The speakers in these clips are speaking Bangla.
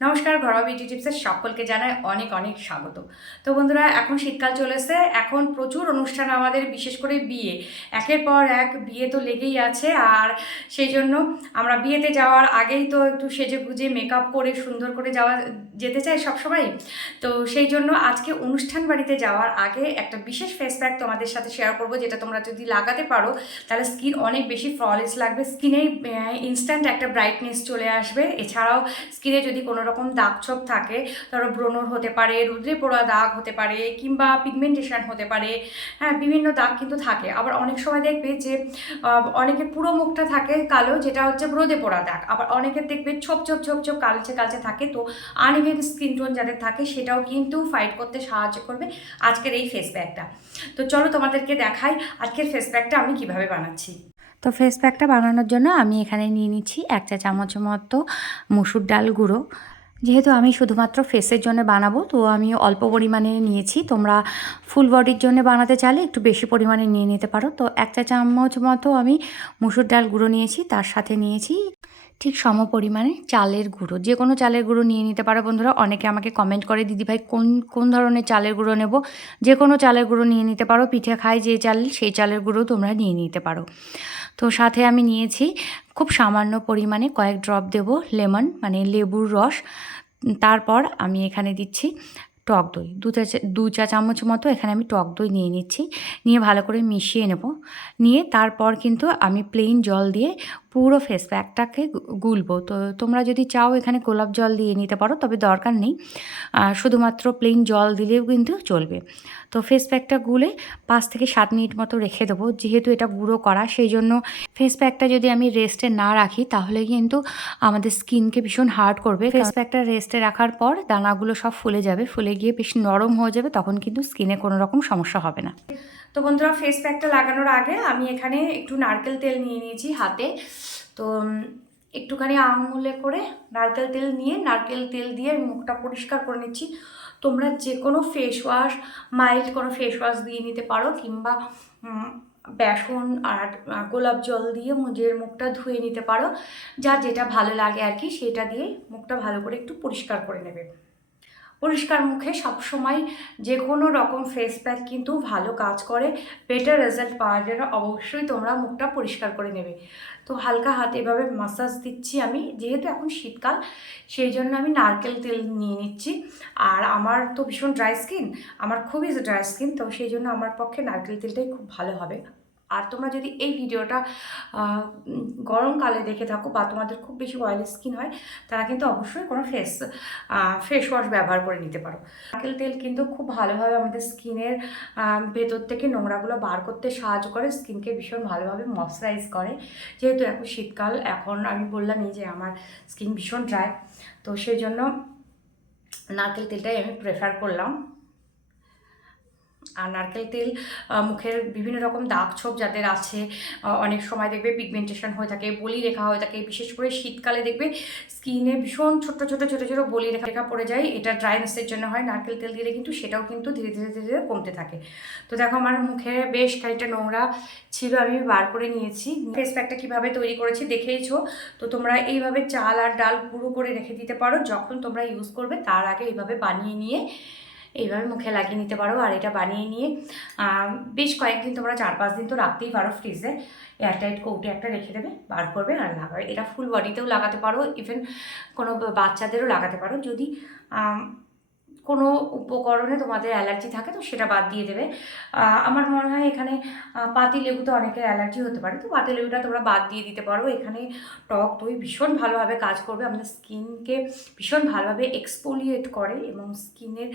নমস্কার, ঘরোয়া বিউটি টিপসের সকলকে জানাই অনেক অনেক স্বাগত। তো বন্ধুরা, এখন শীতকাল চলেছে, এখন প্রচুর অনুষ্ঠান আমাদের, বিশেষ করে বিয়ে। একের পর এক বিয়ে তো লেগেই আছে, আর সেই জন্য আমরা বিয়েতে যাওয়ার আগেই তো একটু সেজে গুজে মেকআপ করে সুন্দর করে যেতে চাই সবসময়। তো সেই জন্য আজকে অনুষ্ঠান বাড়িতে যাওয়ার আগে একটা বিশেষ ফেস প্যাক তোমাদের সাথে শেয়ার করবো, যেটা তোমরা যদি লাগাতে পারো তাহলে স্কিন অনেক বেশি ফ্ললেস লাগবে, স্কিনে ইনস্ট্যান্ট একটা ব্রাইটনেস চলে আসবে। এছাড়াও স্কিনে যদি কোনো রকম দাগ ছোপ থাকে, ধরো ব্রণর হতে পারে, রোদে পোড়া দাগ হতে পারে, কিংবা পিগমেন্টেশন হতে পারে, হ্যাঁ বিভিন্ন দাগ কিন্তু থাকে। আবার অনেক সময় দেখবে যে অনেকের পুরো মুখটা থাকে কালো, যেটা হচ্ছে রোদে পোড়া দাগ। আবার অনেকের দেখবে ছোপ ছোপ ছোপ ছোপ কালচে কালচে থাকে। তো আনইভেন স্কিন টোন যাদের থাকে সেটাও কিন্তু ফাইট করতে সাহায্য করবে আজকের এই ফেস প্যাকটা। তো চলো তোমাদেরকে দেখাই আজকের ফেস প্যাকটা আমি কিভাবে বানাচ্ছি। তো ফেস প্যাকটা বানানোর জন্য আমি এখানে নিয়ে নিচ্ছি 1 চা চামচ মতো মসুর ডাল গুঁড়ো। যেহেতু আমি শুধুমাত্র ফেসের জন্য বানাবো, তো আমি অল্প পরিমাণে নিয়েছি। তোমরা ফুল বডির জন্য বানাতে চাইলে একটু বেশি পরিমাণে নিয়ে নিতে পারো। তো 1 চা চামচ মতো আমি মসুর ডাল গুঁড়ো নিয়েছি, তার সাথে নিয়েছি ঠিক সম পরিমাণে চালের গুঁড়ো। যে কোনো চালের গুঁড়ো নিয়ে নিতে পারো বন্ধুরা। অনেকে আমাকে কমেন্ট করে, দিদিভাই কোন কোন ধরনের চালের গুঁড়ো নেব। যে কোনো চালের গুঁড়ো নিয়ে নিতে পারো, পিঠে খাই যে চাল সেই চালের গুঁড়ো তোমরা নিয়ে নিতে পারো। তো সাথে আমি নিয়েছি খুব সামান্য পরিমাণে কয়েক ড্রপ দেব লেমন, মানে লেবুর রস। তারপর আমি এখানে দিচ্ছি টক দই, 2 চা চামচ মতো এখানে আমি টক দই নিয়ে নিচ্ছি। নিয়ে ভালো করে মিশিয়ে নেব। নিয়ে তারপর কিন্তু আমি প্লেন জল দিয়ে পুরো ফেস প্যাকটাকে গুলবো। তো তোমরা যদি চাও এখানে গোলাপ জল দিয়ে নিতে পারো, তবে দরকার নেই। শুধুমাত্র প্লেন জল দিলেও কিন্তু চলবে। তো ফেস প্যাকটা গুলে 5 থেকে 7 মিনিট মতো রেখে দেবো। যেহেতু এটা গুঁড়ো করা, সেই জন্য ফেস প্যাকটা যদি আমি রেস্টে না রাখি তাহলে কিন্তু আমাদের স্কিনকে ভীষণ হার্ড করবে। ফেস প্যাকটা রেস্টে রাখার পর দানাগুলো সব ফুলে যাবে, ফুলে গিয়ে বেশ নরম হয়ে যাবে, তখন কিন্তু স্কিনে কোনো রকম সমস্যা হবে না। তো বন্ধুরা, ফেস প্যাকটা লাগানোর আগে আমি এখানে একটু নারকেল তেল নিয়ে নিয়েছি হাতে। তো একটুখানি আঙুলে করে নারকেল তেল নিয়ে, নারকেল তেল দিয়ে মুখটা পরিষ্কার করে নিচ্ছি। তোমরা যে কোনো ফেস ওয়াশ, মাইল্ড কোনো ফেস ওয়াশ দিয়ে নিতে পারো, কিংবা বেসন আর গোলাপ জল দিয়ে নিজের মুখটা ধুয়ে নিতে পারো। যা যেটা ভালো লাগে আর কি, সেটা দিয়ে মুখটা ভালো করে একটু পরিষ্কার করে নেবে। পরিষ্কার মুখে সবসময় যে কোনো রকম ফেস প্যাক কিন্তু ভালো কাজ করে। বেটার রেজাল্ট পাওয়ার জন্য অবশ্যই তোমরা মুখটা পরিষ্কার করে নেবে। তো হালকা হাতে এভাবে মাসাজ দিচ্ছি আমি, যেহেতু এখন শীতকাল সেই জন্য আমি নারকেল তেল নিয়ে নিচ্ছি। আর আমার তো ভীষণ ড্রাই স্কিন, আমার খুবই ড্রাই স্কিন, তো সেই জন্য আমার পক্ষে নারকেল তেলটাই খুব ভালো হবে। আর তোমরা যদি এই ভিডিওটা গরমকালে দেখে থাকো, বা তোমাদের খুব বেশি অয়েলি স্কিন হয়, তারা কিন্তু অবশ্যই কোনো ফেস ওয়াশ ব্যবহার করে নিতে পারো। নারকেল তেল কিন্তু খুব ভালোভাবে আমাদের স্কিনের ভেতর থেকে নোংরাগুলো বার করতে সাহায্য করে, স্কিনকে ভীষণ ভালোভাবে ময়শ্চারাইজ করে। যেহেতু এখন শীতকাল, এখন আমি বললামই যে আমার স্কিন ভীষণ ড্রাই, তো সেই জন্য নারকেল তেলটাই আমি প্রেফার করলাম। আর নারকেল তেল মুখের বিভিন্ন রকম দাগ ছোপ যাদের আছে, অনেক সময় দেখবে পিগমেন্টেশন হয়ে থাকে, বলি রেখা হয়ে থাকে, বিশেষ করে শীতকালে দেখবে স্কিনে ভীষণ ছোট ছোট ছোট ছোট বলি রেখা পড়ে যায়। এটা ড্রাইনেসের জন্য হয়। নারকেল তেল দিলে কিন্তু সেটাও কিন্তু ধীরে ধীরে ধীরে ধীরে কমতে থাকে। তো দেখো আমার মুখে বেশ খানিকটা নোংরা ছিল, আমি বার করে নিয়েছি। ফেস প্যাকটা কীভাবে তৈরি করেছি দেখেইছো। তো তোমরা এইভাবে চাল আর ডাল গুঁড়ো করে রেখে দিতে পারো, যখন তোমরা ইউজ করবে তার আগে এইভাবে বানিয়ে নিয়ে এইভাবে মুখে লাগিয়ে নিতে পারো। আর এটা বানিয়ে নিয়ে বেশ কয়েকদিন, তোমরা 4-5 দিন তো রাখতেই পারো ফ্রিজে। এয়ারটাইট কৌটে একটা রেখে দেবে, বার করবে আর লাগাবে। এটা ফুল বডিতেও লাগাতে পারো, ইভেন কোনো বাচ্চাদেরও লাগাতে পারো। যদি কোনো উপকরণে তোমাদের অ্যালার্জি থাকে তো সেটা বাদ দিয়ে দেবে। আমার মনে হয় এখানে পাতিলেবুতে অনেকের অ্যালার্জি হতে পারে, তো পাতিলেবুটা তোমরা বাদ দিয়ে দিতে পারো। এখানে টক দই ভীষণ ভালোভাবে কাজ করবে, আমাদের স্কিনকে ভীষণ ভালোভাবে এক্সফোলিয়েট করে এবং স্কিনের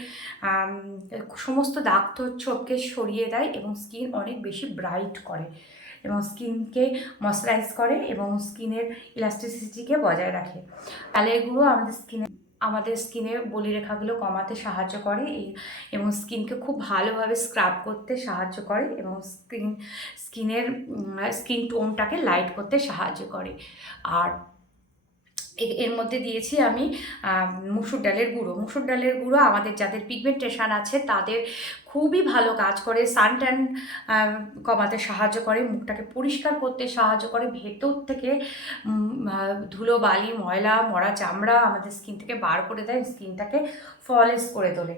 সমস্ত দাগ ছোপকে সরিয়ে দেয়, এবং স্কিন অনেক বেশি ব্রাইট করে, এবং স্কিনকে ময়শ্চারাইজ করে, এবং স্কিনের ইলাস্টিসিটিকে বজায় রাখে। তাহলে এগুলো আমাদের স্কিনের বলিরেখাগুলো কমাতে সাহায্য করে, এবং স্কিনকে খুব ভালোভাবে স্ক্রাব করতে সাহায্য করে, এবং স্কিন টোনটাকে লাইট করতে সাহায্য করে। আর এর মধ্যে দিয়েছি আমি মুসুর ডালের গুঁড়ো। মুসুর ডালের গুঁড়ো আমাদের যাদের পিগমেন্টেশন আছে তাদের খুবই ভালো কাজ করে, সান ট্যান কমাতে সাহায্য করে, মুখটাকে পরিষ্কার করতে সাহায্য করে, ভেতর থেকে ধুলো বালি ময়লা মরা চামড়া আমাদের স্কিন থেকে বার করে দেয়, স্কিনটাকে ফলেস করে তোলে।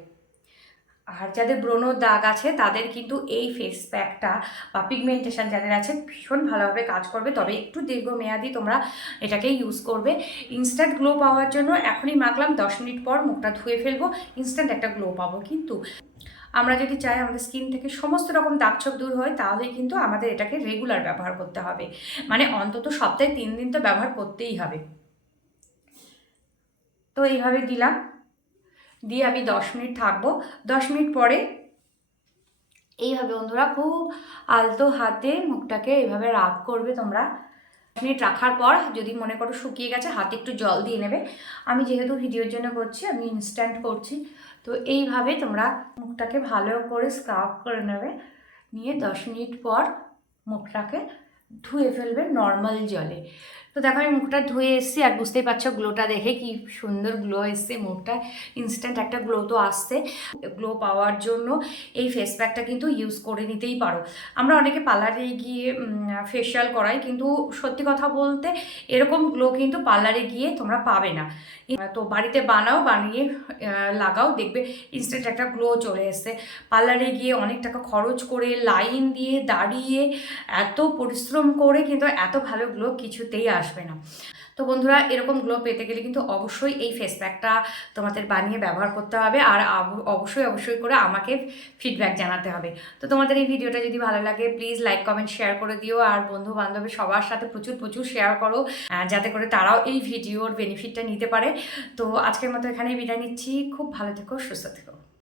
আর যাদের ব্রণর দাগ আছে তাদের কিন্তু এই ফেস প্যাকটা বা পিগমেন্টেশন যাদের আছে ভীষণ ভালোভাবে কাজ করবে, তবে একটু দীর্ঘমেয়াদী তোমরা এটাকে ইউজ করবে। ইনস্ট্যান্ট গ্লো পাওয়ার জন্য এখনই মাখলাম, 10 মিনিট পর মুখটা ধুয়ে ফেলবো, ইনস্ট্যান্ট একটা গ্লো পাবো। কিন্তু আমরা যদি চাই আমাদের স্কিন থেকে সমস্ত রকম দাগছোপ দূর হয়, তাহলে কিন্তু আমাদের এটাকে রেগুলার ব্যবহার করতে হবে, মানে অন্তত সপ্তাহে 3 দিন তো ব্যবহার করতেই হবে। তো এইভাবে দিলাম, দিয়ে আমি 10 মিনিট থাকবো। 10 মিনিট পরে এইভাবে বন্ধুরা খুব আলতো হাতে মুখটাকে এইভাবে রাব করবে তোমরা। 10 মিনিট রাখার পর যদি মনে করো শুকিয়ে গেছে, হাতে একটু জল দিয়ে নেবে। আমি যেহেতু ভিডিওর জন্য করছি, আমি ইনস্ট্যান্ট করছি, তো এইভাবে তোমরা মুখটাকে ভালো করে স্ক্রাব করে নেবে, নিয়ে 10 মিনিট পর মুখটাকে ধুয়ে ফেলবে নর্মাল জলে। তো দেখো আমি মুখটা ধুয়ে এসেছি, আর বুঝতেই পারছো গ্লোটা দেখে কি সুন্দর গ্লো এসছে মুখটা, ইনস্ট্যান্ট একটা গ্লো তো আসছে। গ্লো পাওয়ার জন্য এই ফেস প্যাকটা কিন্তু ইউজ করে নিতেই পারো। আমরা অনেকে পার্লারে গিয়ে ফেশিয়াল করাই, কিন্তু সত্যি কথা বলতে এরকম গ্লো কিন্তু পার্লারে গিয়ে তোমরা পাবে না। তো বাড়িতে বানাও, বানিয়ে লাগাও, দেখবে ইনস্ট্যান্ট একটা গ্লো চলে এসছে। পার্লারে গিয়ে অনেক টাকা খরচ করে লাইন দিয়ে দাঁড়িয়ে এত পরিশ্রম করে কিন্তু এত ভালো গ্লো কিছুতেই আসবে না। তো বন্ধুরা এরকম গ্লো পেতে গেলে কিন্তু অবশ্যই এই ফেস প্যাকটা তোমাদের বানিয়ে ব্যবহার করতে হবে, আর অবশ্যই করে আমাকে ফিডব্যাক জানাতে হবে। তো তোমাদের এই ভিডিওটা যদি ভালো লাগে প্লিজ লাইক কমেন্ট শেয়ার করে দিও, আর বন্ধু বান্ধবী সবার সাথে প্রচুর শেয়ার করো, যাতে করে তারাও এই ভিডিওর বেনিফিটটা নিতে পারে। তো আজকের মতো এখানেই বিদায় নিচ্ছি, খুব ভালো থেকো, সুস্থ থেকো।